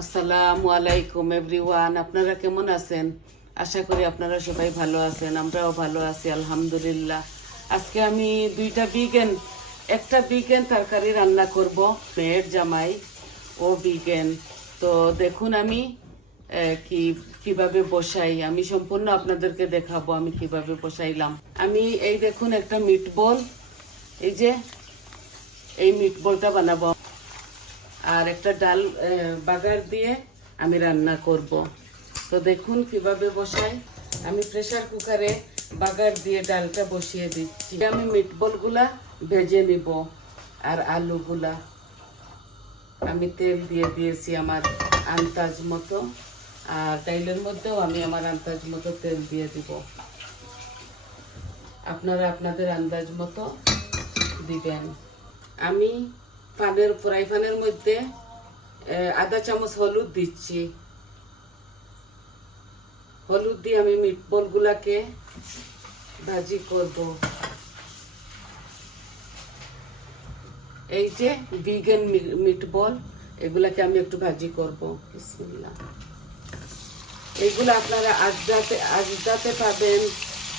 আসসালামু আলাইকুম এভরিওয়ান, আপনারা কেমন আছেন? আশা করি আপনারা সবাই ভালো আছেন, আমরাও ভালো আছি আলহামদুলিল্লাহ। আজকে আমি একটা বিগেন তরকারি রান্না করব। মেয়ের জামাই ও বিগেন, তো দেখুন আমি কিভাবে বসাই। আমি সম্পূর্ণ আপনাদেরকে দেখাবো আমি কিভাবে বসাইলাম। আমি এই দেখুন একটা মিটবল, এই মিটবলটা বানাবো আর একটা ডাল বাগার দিয়ে আমি রান্না করব। তো দেখুন কিভাবে বসাই। আমি প্রেসার কুকারে বাগার দিয়ে ডালটা বসিয়ে দিচ্ছি। আমি মিটবলগুলা ভেজে নিব আর আলুগুলা আমি তেল দিয়ে দিয়েছি আমার আন্দাজ মতো, আর ডাইলের মধ্যেও আমি আমার আন্দাজ মতো তেল দিয়ে দিব। আপনারা আপনাদের আন্দাজ মতো দিবেন। আমি ফ্রাই প্যানের মধ্যে আধা চামচ হলুদ দিচ্ছি। হলুদ দিয়ে আমি মিটবল গুলাকে ভাজি করব। এই যে ভিগান মিটবল, এগুলাকে আমি একটু ভাজি করব। বিসমিল্লাহ। এইগুলো আপনারা আজদাতে পাবেন,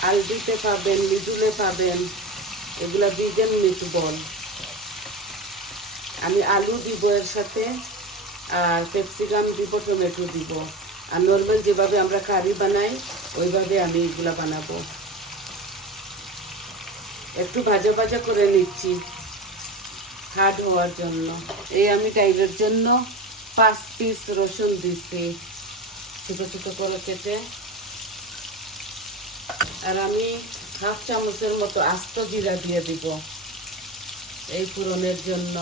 আলদিতে পাবেন, লিডুলে পাবেন। এগুলা ভিগান মিটবল। আমি আলু দিব এর সাথে, আর ক্যাপসিকাম দিব, টমেটো দিব, আর নর্মাল যেভাবে আমরা কারি বানাই ওইভাবে আমি এগুলা বানাবো। একটু ভাজা ভাজা করে নিচ্ছি হার্ড হওয়ার জন্য। এই আমি ডাইলের জন্য 5 পিস রসুন দিচ্ছি ছোট ছোট করে কেটে, আর আমি হাফ চামচের মতো আস্ত জিরা দিয়ে দিব এই ফোড়নের জন্য।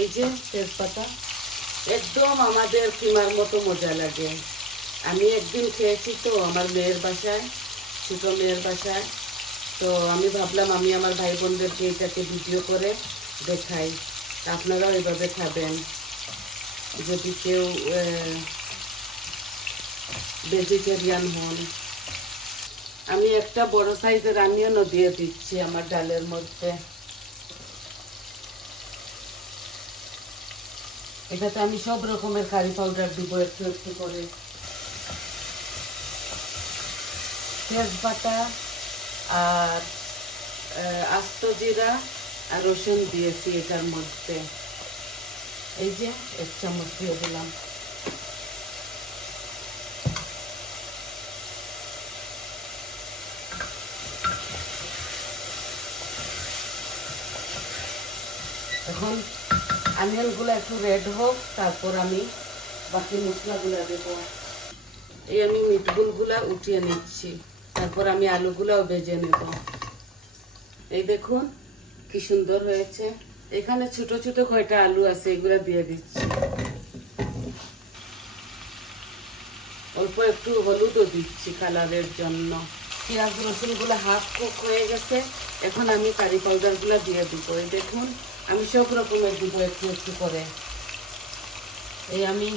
এই যে তেজপাতা, একদম আমাদের কিমার মতো মজা লাগে। আমি একদিন খেয়েছি তো আমার মেয়ের বাসায়, ছোট মেয়ের বাসায়, তো আমি ভাবলাম আমি আমার ভাই বোনদেরকে এটাকে ভিডিও করে দেখাই। আপনারাও এভাবে খাবেন যদি কেউ ভেজিটেরিয়ান হন। আমি একটা বড় সাইজের অনিয়নও দিয়ে দিচ্ছি আমার ডালের মধ্যে। এটাতে আমি সব রকমের কারি পাউডার দিব একটু একটু করে। তেজপাতা আর আস্ত জিরা আর রসুন দিয়েছি এটার মধ্যে। এই যে 1 চামচ দিয়ে দিলাম। এখন অনিয়নগুলো একটু রেড হোক, তারপর আমি বাকি মশলাগুলো দেব। এই আমি মিটবলগুলা উঠিয়ে নিচ্ছি, তারপর আমি আলুগুলাও ভেজে নেব। এই দেখুন কি সুন্দর হয়েছে। এখানে ছোট ছোট কয়টা আলু আছে, এগুলা দিয়ে দিচ্ছি। অল্প একটু হলুদও দিচ্ছি কালারের জন্য। পেঁয়াজ রসুনগুলো হাফ কুক হয়ে গেছে, এখন আমি কারি পাউডারগুলো দিয়ে দিব। এই দেখুন আমি সব রকমের দিব একটু একটু করে। এই আমি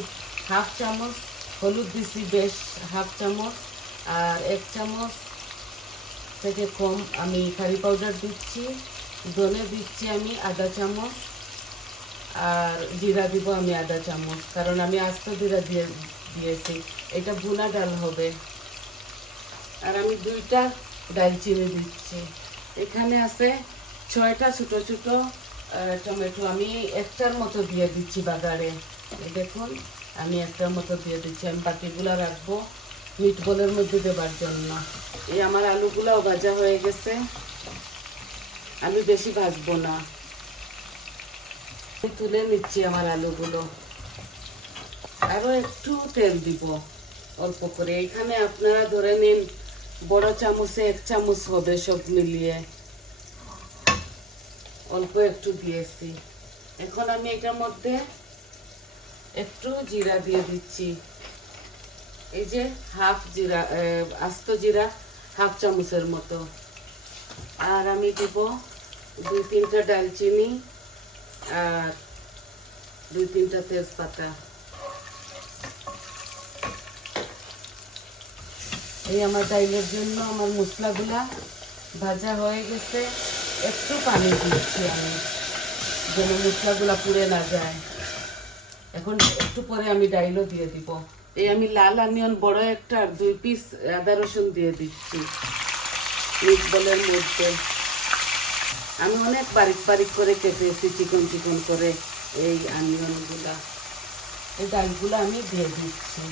হাফ চামচ হলুদ দিছি, বেশ হাফ চামচ, আর 1 চামচ থেকে কম আমি কারি পাউডার দিচ্ছি। ধনে দিচ্ছি আমি আধা চামচ, আর জিরা দিব আমি আধা চামচ, কারণ আমি আস্ত জিরা দিয়েছি। এটা ভুনা ডাল হবে। আর আমি 2টা দারচিনি দিচ্ছি। এখানে আছে 6টা ছোট ছোট টমেটো, আমি একটার মতো দিয়ে দিচ্ছি বাগারে। দেখুন আমি একটার মতো দিয়ে দিচ্ছি। আমি বাকিগুলো রাখবো মিটবলের মধ্যে দেবার জন্য। এই আমার আলুগুলাও ভাজা হয়ে গেছে, আমি বেশি ভাজবো না। তুলে নিচ্ছি আমার আলুগুলো। আরো একটু তেল দিব অল্প করে। এখানে আপনারা ধরে নিন বড় চামচে 1 চামচ হবে, সব মিলিয়ে অল্প একটু দিয়েছি। এখন আমি এটার মধ্যে একটু জিরা দিয়ে দিচ্ছি। এই যে হাফ জিরা, আস্ত জিরা হাফ চামচের মতো, আর আমি দিব 2-3টা ডালচিনি আর 2-3টা তেজপাতা। এই আমার ডাইলের জন্য আমার মশলাগুলা ভাজা হয়ে গেছে। একটু পানি দিচ্ছি আমি, যেন মশলাগুলা পুড়ে না যায়। এখন একটু পরে আমি ডাইলও দিয়ে দিব। এই আমি লাল অনিয়ন বড় একটা আর 2 পিস আদা রসুন দিয়ে দিচ্ছি মিটবলের মধ্যে। আমি অনেক বারিক বারিক করে কেটেছি, চিকন চিকন করে এই অনিয়নগুলা। এই ডালগুলো আমি দিয়ে দিচ্ছি।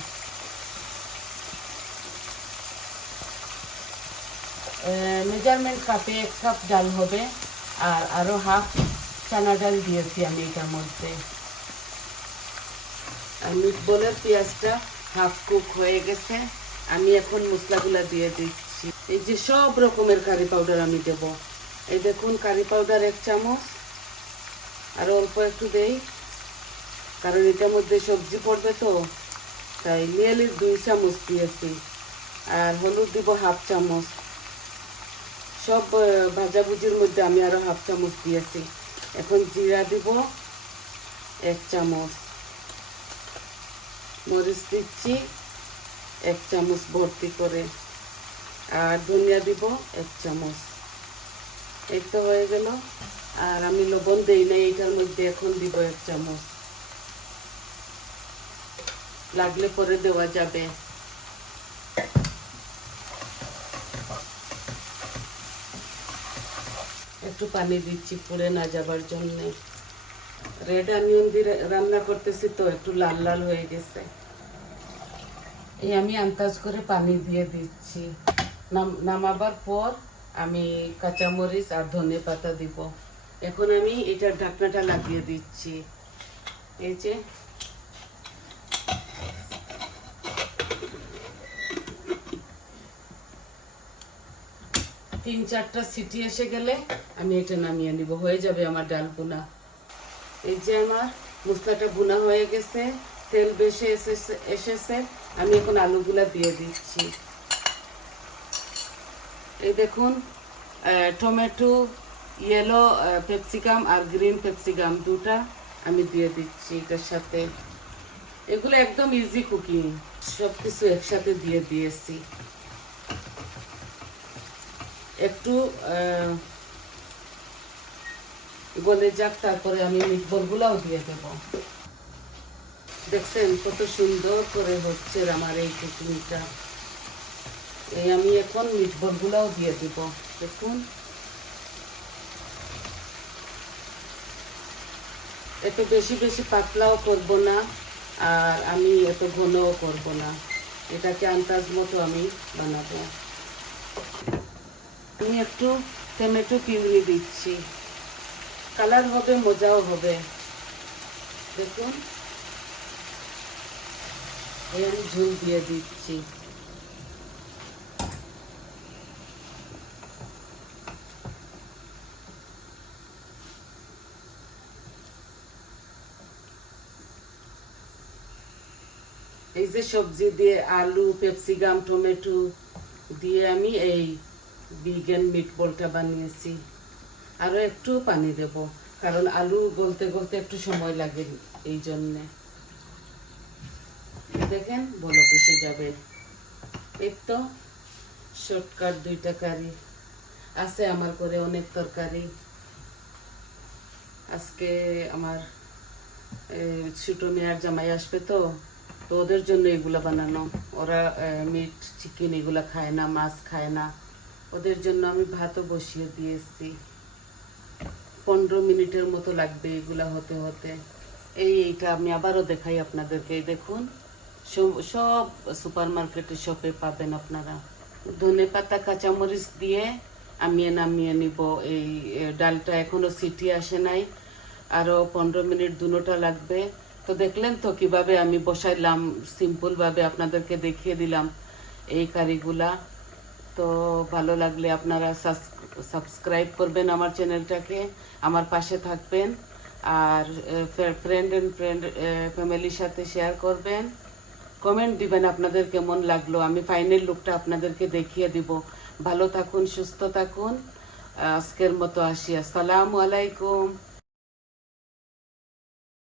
মেজারমেন্ট কাপে 1 কাপ ডাল হবে, আর আরো হাফ চানা ডাল দিয়েছি আমি এটার মধ্যে। আর মিটবলের পেঁয়াজটা হাফ কুক হয়ে গেছে, আমি এখন মশলাগুলা দিয়ে দিচ্ছি। এই যে সব রকমের কারি পাউডার আমি দেব। এই দেখুন কারি পাউডার 1 চামচ, আর অল্প একটু দেই কারণ এটার মধ্যে সবজি পড়বে তো, তাই নিয়ে 2 চামচ দিয়েছি। আর হলুদ দিব হাফ চামচ। সব ভাজাভুজির মধ্যে আমি আরো হাফ চামচ দিয়েছি। এখন জিরা দিব 1 চামচ, মরিচ দিচ্ছি 1 চামচ ভর্তি করে, আর ধনিয়া দিব 1 চামচ। এই তো হয়ে গেল। আর আমি লবণ দেই না এটার মধ্যে, এখন দিব 1 চামচ, লাগলে পরে দেওয়া যাবে। একটু পানি দিচ্ছি পুড়ে না যাবার জন্য। রেড অনিয়ন দিয়ে রান্না করতেছি তো একটু লাল লাল হয়ে গেছে। এই আমি আন্দাজ করে পানি দিয়ে দিচ্ছি। নামাবার পর আমি কাঁচামরিচ আর ধনে পাতা দিব। এখন আমি এটার ঢাকনাটা লাগিয়ে দিচ্ছি। এই যে 3-4টা সিটি এসে গেলে আমি এটা নামিয়ে নিব, হয়ে যাবে আমার ডাল বোনা। এই যে আমার মশলাটা বোনা হয়ে গেছে, তেল বেশি এসেছে। আমি এখন আলুগুলা দিয়ে দিচ্ছি। এই দেখুন টমেটো, ইয়েলো ক্যাপসিকাম আর গ্রিন ক্যাপসিকাম দুটা আমি দিয়ে দিচ্ছি এটার সাথে। এগুলো একদম ইজি কুকিং, সব কিছু একসাথে দিয়ে দিয়েছি। একটু গলে যাক, তারপরে আমি মিটবলগুলাও দিয়ে দেব। দেখছেন কত সুন্দর করে হচ্ছে আমার এই কুকিংটা। এই আমি এখন মিটবলগুলাও দিয়ে দিব। দেখুন এত বেশি বেশি পাতলাও করব না, আর আমি এত ঘনও করব না। এটাকে আন্দাজ মতো আমি বানাবো। আমি একটু টমেটো পিউরি দিচ্ছি, কালার হবে, মজাও হবে। দেখুন এই আমি ঝোল দিয়ে দিচ্ছি। এই যে সবজি দিয়ে আলু, ক্যাপসিকাম, টমেটো দিয়ে আমি এই ভিগান মিটবলটা বানিয়েছি। আরো একটু পানি দেব, কারণ আলু গলতে গলতে একটু সময় লাগে, এই জন্যে। দেখেন বলক এসে যাবে। এই তো শর্টকাট 2টা কারি আছে আমার করে, অনেক তরকারি। আজকে আমার ছোট মেয়ের জামাই আসবে তো ওদের জন্য এগুলা বানানো। ওরা মিট, চিকেন এগুলা খায় না, মাছ খায় না। ওদের জন্য আমি ভাতও বসিয়ে দিয়েছি। 15 মিনিটের মতো লাগবে এগুলা হতে হতে। এইটা আমি আবারও দেখাই আপনাদেরকে। দেখুন সব সুপার মার্কেটে শপে পাবেন আপনারা। ধনে পাতা, কাঁচামরিচ দিয়ে আমি নামিয়ে নিব। এই ডালটা এখনো সিটি আসে নাই, আরো 15 মিনিট দুটোটা লাগবে। তো দেখলেন তো কিভাবে আমি বসাইলাম, সিম্পল ভাবে আপনাদেরকে দেখিয়ে দিলাম এই কারিগুলা। তো ভালো লাগলে আপনারা সাবস্ক্রাইব করবেন আমার চ্যানেলটাকে, আমার পাশে থাকবেন, আর ফ্রেন্ড ফ্যামিলির সাথে শেয়ার করবেন। কমেন্ট দিবেন আপনাদের কেমন লাগলো। আমি ফাইনাল লুকটা আপনাদেরকে দেখিয়ে দিব। ভালো থাকুন, সুস্থ থাকুন। আজকের মতো আসি। আসসালামু আলাইকুম।